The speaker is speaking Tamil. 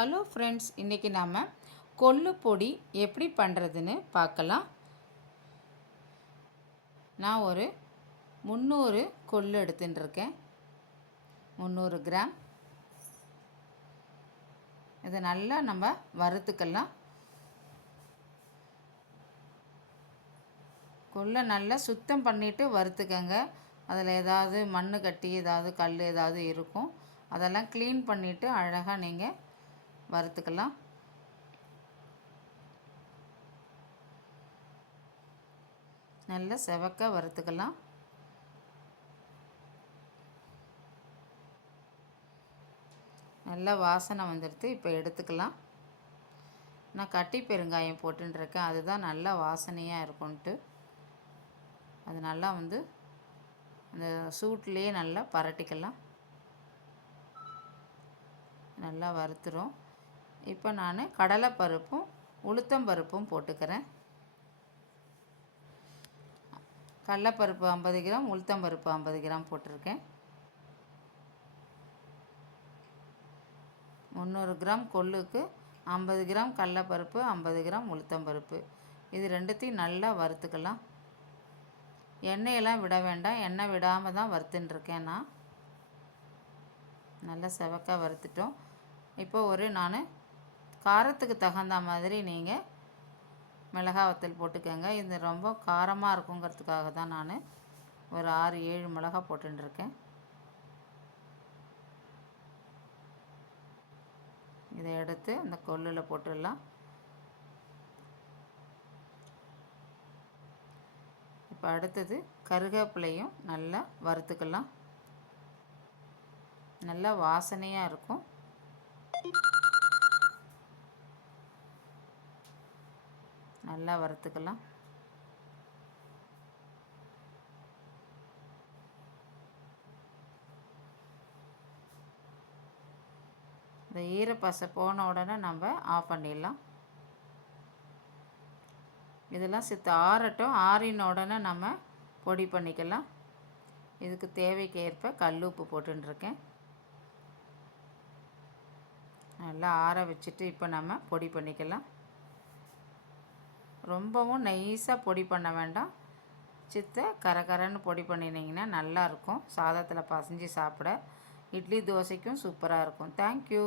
ஹலோ ஃப்ரெண்ட்ஸ், இன்றைக்கி நாம் கொள்ளு பொடி எப்படி பண்ணுறதுன்னு பார்க்கலாம். நான் ஒரு 300 கொள்ளு எடுத்துட்டுருக்கேன். 300 கிராம். இதை நல்லா நம்ம வறுத்துக்கலாம். கொள்ளை நல்லா சுத்தம் பண்ணிவிட்டு வறுத்துக்கங்க. அதில் ஏதாவது மண் கட்டி ஏதாவது கல் ஏதாவது இருக்கும், அதெல்லாம் க்ளீன் பண்ணிவிட்டு அழகாக நீங்கள் வறுத்துக்கலாம். நல்லா செவக்க வறுத்துக்கலாம். நல்லா வாசனை வந்துடுது. இப்போ எடுத்துக்கலாம். நான் கட்டி பெருங்காயம் போட்டுருக்கேன், அதுதான் நல்லா வாசனையாக இருக்கும்ன்ட்டு. அது நல்லா அந்த சூட்லேயே நல்லா பரட்டிக்கலாம். நல்லா வறுத்துரும். இப்போ நான் கடலைப்பருப்பும் உளுத்தம்பருப்பும் போட்டுக்கிறேன். கடலைப்பருப்பு 50 கிராம், உளுத்தம்பருப்பு 50 கிராம் போட்டிருக்கேன். 300 கிராம் கொள்ளுக்கு 50 கிராம் கடலைப்பருப்பு, 50 கிராம் உளுத்தம்பருப்பு. இது ரெண்டுத்தையும் நல்லா வறுத்துக்கலாம். எண்ணெயெல்லாம் விட வேண்டாம், எண்ணெய் விடாமல் தான் வறுத்துட்டுருக்கேன் நான். நல்லா செவக்க வறுத்துட்டோம். இப்போ நான் காரத்துக்கு தகுந்த மாதிரி நீங்கள் மிளகாய் வத்தல் போட்டுக்கோங்க. இது ரொம்ப காரமாக இருக்குங்கிறதுக்காக தான் நான் ஒரு 6-7 மிளகாய் போட்டுருக்கேன். இதை எடுத்து அந்த கொள்ளில் போட்டுடலாம். இப்போ அடுத்தது கருவேப்பிலையும் நல்லா வறுத்துக்கலாம். நல்லா வாசனையாக இருக்கும். நல்லா வறுத்துக்கலாம். இந்த ஈரப்பசை போன உடனே நம்ம ஆஃப் பண்ணிடலாம். இதெல்லாம் சித்து ஆறட்டும். ஆறின உடனே நம்ம பொடி பண்ணிக்கலாம். இதுக்கு தேவைக்கு ஏற்ப கல் உப்பு போட்டுருக்கேன். நல்லா ஆற வச்சுட்டு இப்போ நம்ம பொடி பண்ணிக்கலாம். ரொம்பவும் நைஸாக பொடி பண்ண வேண்டாம். கரகரன்னு பொடி பண்ணினீங்கன்னா நல்லாயிருக்கும். சாதத்தில் பசைஞ்சு சாப்பிட இட்லி தோசைக்கும் சூப்பராக இருக்கும். தேங்க்யூ.